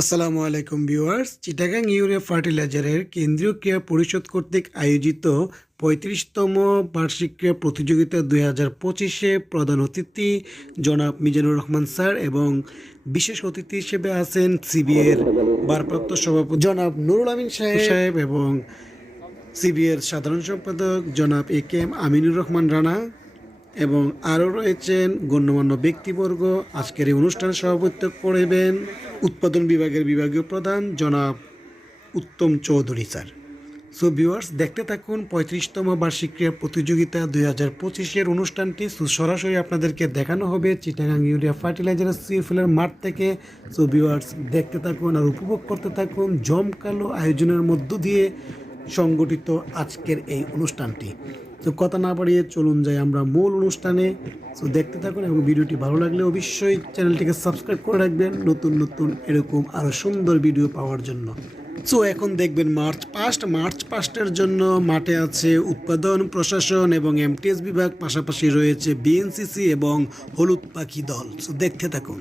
আসসালামু আলাইকুম viewers, Chittagong urea ফার্টিলাইজারের কেন্দ্রীয় ক্রীড়া পরিষদ কর্তৃক আয়োজিত ৩৫তম বার্ষিক ক্রীড়া প্রতিযোগিতা ২০২৫-এ প্রধান অতিথি জনাব মিজানুর রহমান স্যার এবং বিশেষ অতিথি হিসেবে আছেন সিবিএর ভারপ্রাপ্ত সভাপতি জনাব নুরুল আমিন সাহেব এবং সিবিএর সাধারণ সম্পাদক জনাব এ কে এম আমিনুর রহমান রানা এবং আরও রয়েছেন গণ্যমান্য ব্যক্তিবর্গ। আজকের এই অনুষ্ঠানে সভাপতিত্ব করবেন উৎপাদন বিভাগের বিভাগীয় প্রধান জনাব উত্তম চৌধুরী স্যার। সো ভিউয়ার্স, দেখতে থাকুন ৩৫তম বার্ষিক ক্রীড়া প্রতিযোগিতা ২০২৫-এর অনুষ্ঠানটি সরাসরি আপনাদেরকে দেখানো হবে চিটাগাং ইউরিয়া ফার্টিলাইজার সিএফএলের মাঠ থেকে। সো ভিউয়ার্স, দেখতে থাকুন আর উপভোগ করতে থাকুন জমকালো আয়োজনের মধ্য দিয়ে সংগঠিত আজকের এই অনুষ্ঠানটি। তো কথা না বাড়িয়ে চলুন যাই আমরা মূল অনুষ্ঠানে। সো দেখতে থাকুন এবং ভিডিওটি ভালো লাগলে অবশ্যই চ্যানেলটিকে সাবস্ক্রাইব করে রাখবেন নতুন নতুন এরকম আরও সুন্দর ভিডিও পাওয়ার জন্য। সো এখন দেখবেন মার্চ পাস্টের জন্য মাঠে আছে উৎপাদন প্রশাসন এবং এমটিএস বিভাগ, পাশাপাশি রয়েছে বিএনসিসি এবং হলুদ পাখি দল। সো দেখতে থাকুন।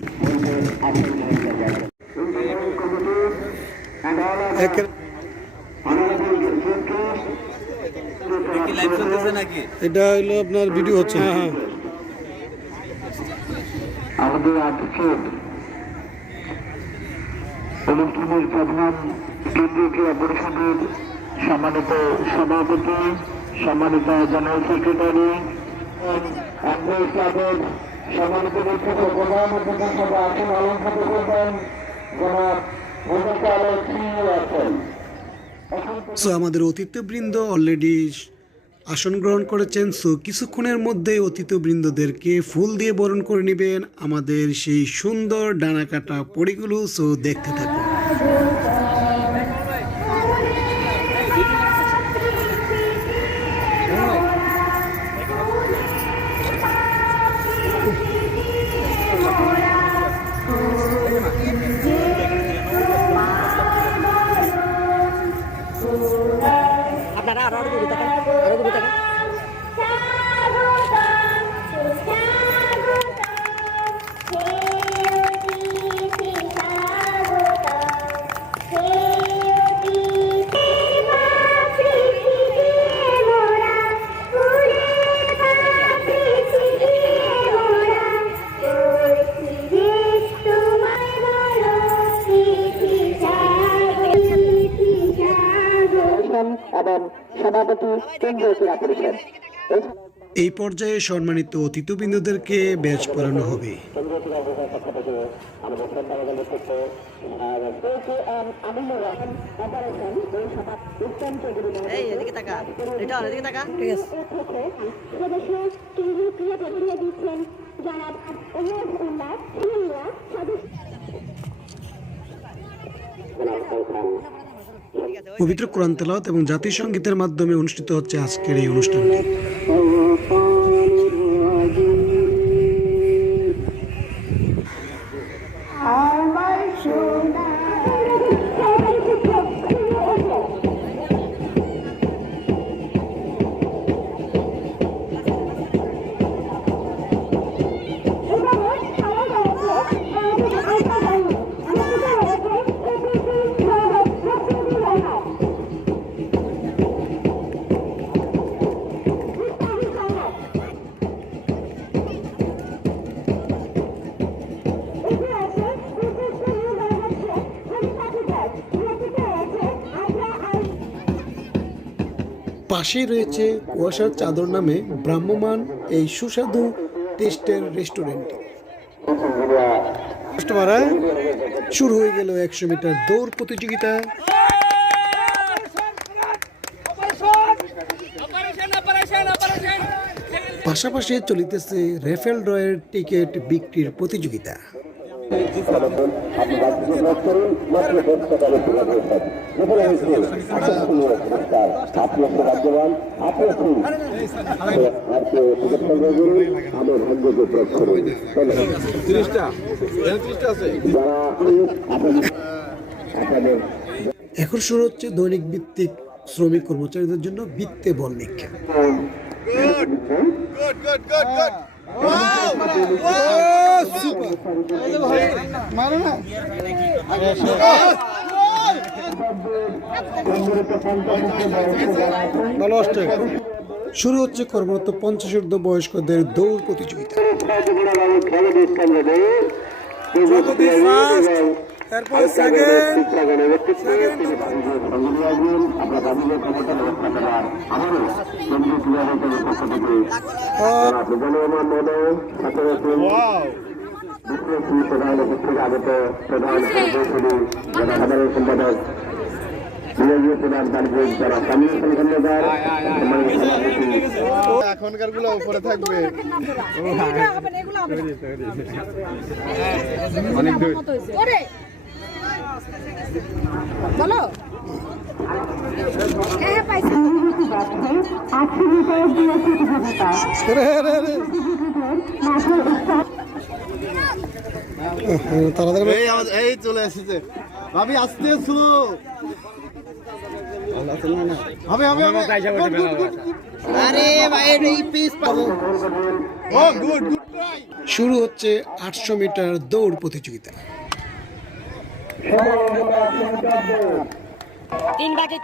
এটা হলো আপনার ভিডিও হচ্ছে। হ্যাঁ, আমাদের আজকের অনুষ্ঠানের প্রধান কেন্দ্রীয় ক্রীড়া পরিষদের সম্মানিত সভাপতি, সম্মানিত জেনারেল সেক্রেটারি, ক্লাবের সম্মানিত ব্যক্তিত্ব প্রধান অতিথি হিসেবে আসন অলঙ্কৃত করবেন জনাব মুজাফফর আছেন। সো আমাদের অতিথিবৃন্দ অলরেডি আসন গ্রহণ করেছেন। সো কিছুক্ষণের মধ্যে অতিথিবৃন্দদেরকে ফুল দিয়ে বরণ করে নেবেন আমাদের সেই সুন্দর ডানা কাটা পরিগুলো। সো দেখতে থাকুন। আপনারা আরো দূরে থাকেন, আরো দূরে থাকেন। এবং সভাপতি কেন্দ্রীয় ক্রীড়া পরিষদ। এই পর্যায়ে সম্মানিত অতিথিবৃন্দদেরকে ব্যাচ পড়ানো হবে। এই এদিকে তাকা, এটা এদিকে তাকা, ঠিক আছে। পবিত্র কোরআন তেলাওয়াত এবং জাতীয় সঙ্গীতের মাধ্যমে অনুষ্ঠিত হচ্ছে আজকের এই অনুষ্ঠানটি। পাশেই রয়েছে কুয়াশার চাদর নামে ভ্রাম্যমান এই সুস্বাদু টেস্টের রেস্টুরেন্টটি। শুরু হয়ে গেল ১০০ মিটার দৌড় প্রতিযোগিতা। পাশাপাশি চলিতেছে রেফেল ড্রয়ের টিকিট বিক্রির প্রতিযোগিতা। এখন শুরু হচ্ছে দৈনিক ভিত্তিক শ্রমিক কর্মচারীদের জন্য বৃত্তে বল নিক্ষেপ। শুরু হচ্ছে কর্মরত 50 ঊর্ধ্ব বয়স্কদের দৌড় প্রতিযোগিতা। তারপর সেকেন্ড এখনকার গুলো উপরে থাকবে। অনেক দূর বলো এই চলে আসছে ভাবি, আসতে স্লো হবে হবে হবে। আরে ভাই এই পিস ও গুড গুড। শুরু হচ্ছে 800 মিটার দৌড় প্রতিযোগিতা। 3 বাকি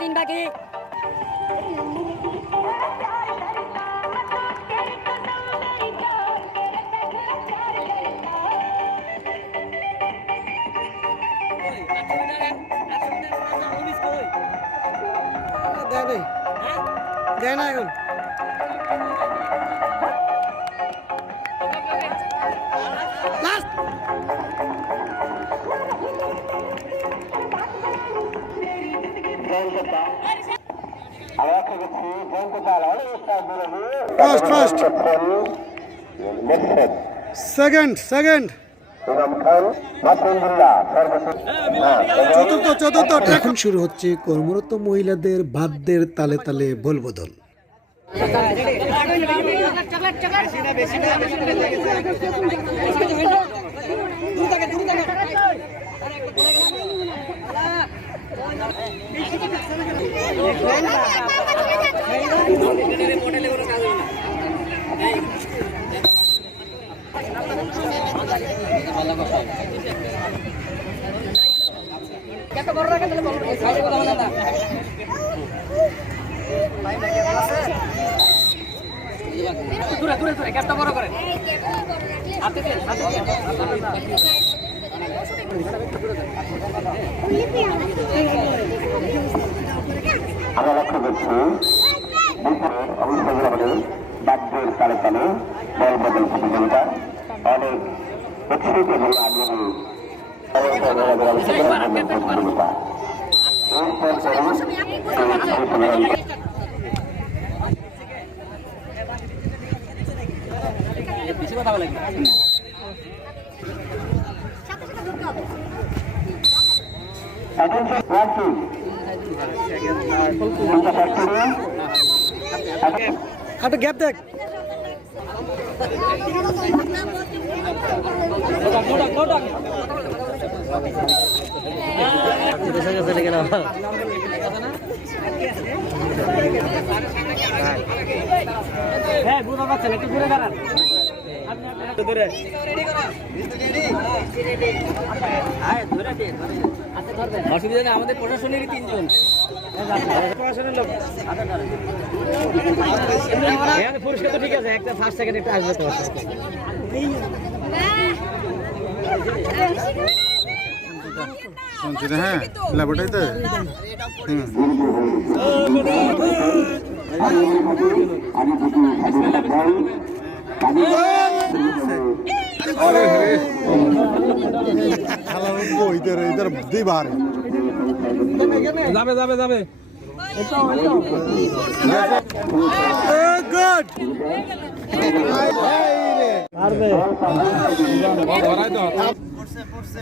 দেয় না এখন ফার্স্ট সেকেন্ড চতুর্থ। এখন শুরু হচ্ছে কর্মরত মহিলাদের বাদ্যের তালে তালে বলবদল। আমরা লক্ষ্য করছি দুপুরের অবস্থাগুলো বাদ্যের তালে তালে দল বদল প্রতিযোগিতা অনেক উৎসুক এবং আগ্রহী প্রতিযোগিতা। একটা গ্যাপ দেখ। হ্যাঁ বুঝতে পারছেন একটু ঘুরে দাঁড়ান অসুবিধা নেই, আমাদের প্রশাসনেরই 3 জন প্রশাসনের লোক পুরস্কার তো ঠিক আছে, একটা ফার্স্ট সেকেন্ড একটা আসবে তো হ্যাঁ ল্যাবরেটরিতে इधर इधर दीवार যাবে যাবে যাবে গুড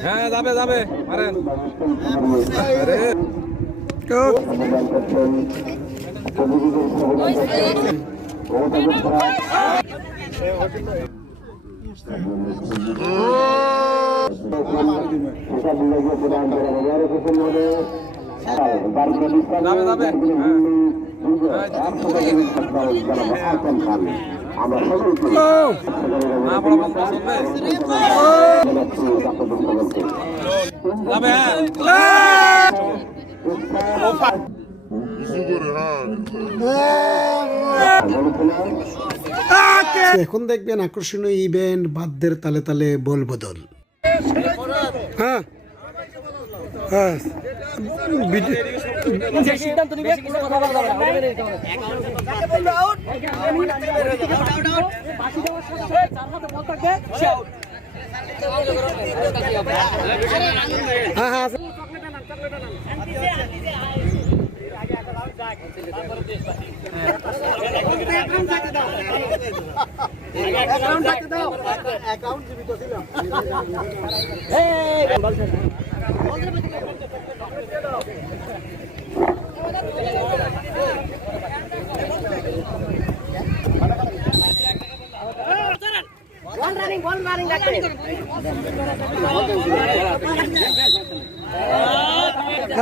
হ্যাঁ যাবে যাবে পারেন যাবে যাবে আমরা সকলকে না বড় বন্ধ চলবে যাবে এখন দেখবেন আকর্ষণীয় ইভেন্ট, বাদ্যের তালে তালে বল বদল। হ্যাঁ হ্যাঁ যে সিদ্ধান্ত নিবে কোনো কথা বলা যাবে না। বাকি দেওয়ার সাথে সাথে চার হাতে বল থাকবে, সে আউট। হ্যাঁ হ্যাঁ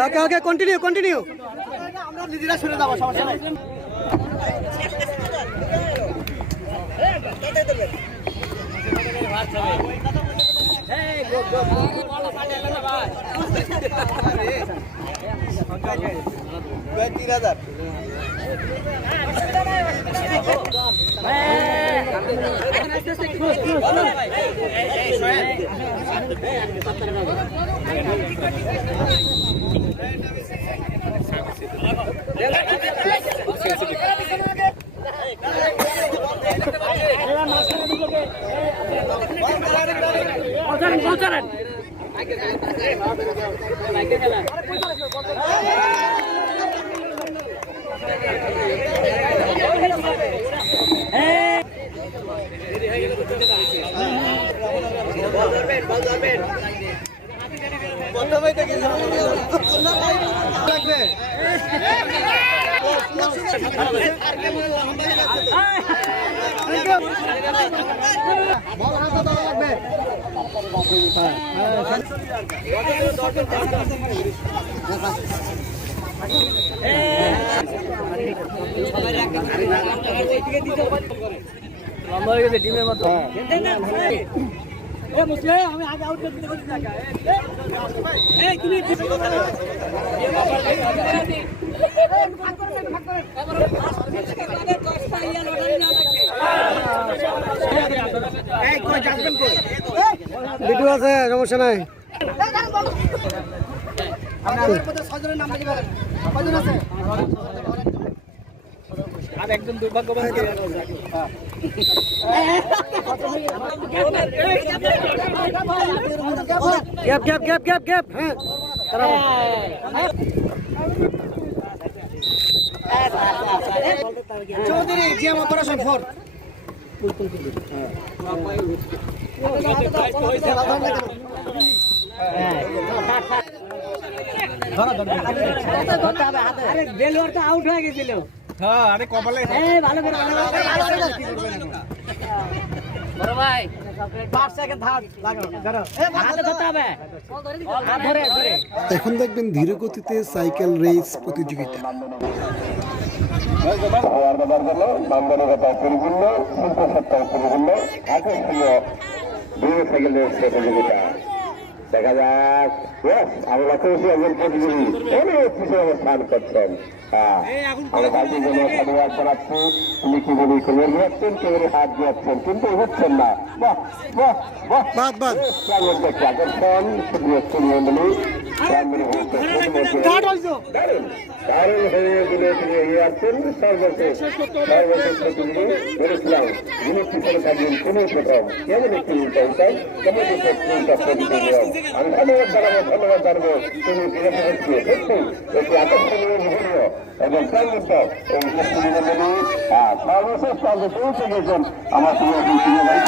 ওকে ওকে কন্টিনিউ কন্টিনিউ। আমরা নিজেরা শুনে যাবো, সমস্যা নাই। টিমের মতো আমি আগে আউট করতে পারি না। এই তুমি ভিডিও আছে, সমস্যা নাই। আর একজন দুর্ভাগ্যবান gap gap gap gap gap. হ্যাঁ চৌধুরী জিএম অপারেশন 4 বেলুয়ার তো আউট হয়ে গেছিল। হ্যাঁ আরে কপালে ভালো করে বড় ভাই 5 সেকেন্ড হাত লাগাও হাতে ধরতে হবে। ধরে ধরে এখন দেখবেন ধীর গতিতে সাইকেল রেস প্রতিযোগিতা। খাওয়ার দাবার গেল নান্দনিকতা পরিপূর্ণ, শিল্প সত্তা পরিপূর্ণ, আকর্ষণীয় দুই সাইকেলের প্রতিযোগিতা। দেখা যাক, আমরা কৌশল একজন প্রতিযোগী অনেক কিছু অবস্থান করছেন। আমরা বাকি জন্য সাধুবাদ জানাচ্ছি। তিনি কি বলি কোমর দিচ্ছেন, কেউ হাত দিচ্ছেন, কিন্তু হচ্ছেন না। বাহ বাহ বাহ বাদ বাদ দেখছি আকর্ষণ শুধু মন্ডলী গ্রামীণ কারণ হয়ে দিলে তিনি এগিয়ে আসছেন। সর্বশেষ প্রতিযোগী বলেছিলাম যিনি পিছনে থাকবেন তিনি প্রথম। কেমন একটি উল্টাই কেমন আমি ধন্যবাদ জানাবো তুমি সত্যি একটি আকর্ষণীয় জীবনীয় এবং তার মধ্যে এই প্রতিযোগী সর্বশেষ পৌঁছে গেছেন আমার প্রিয় ভাই।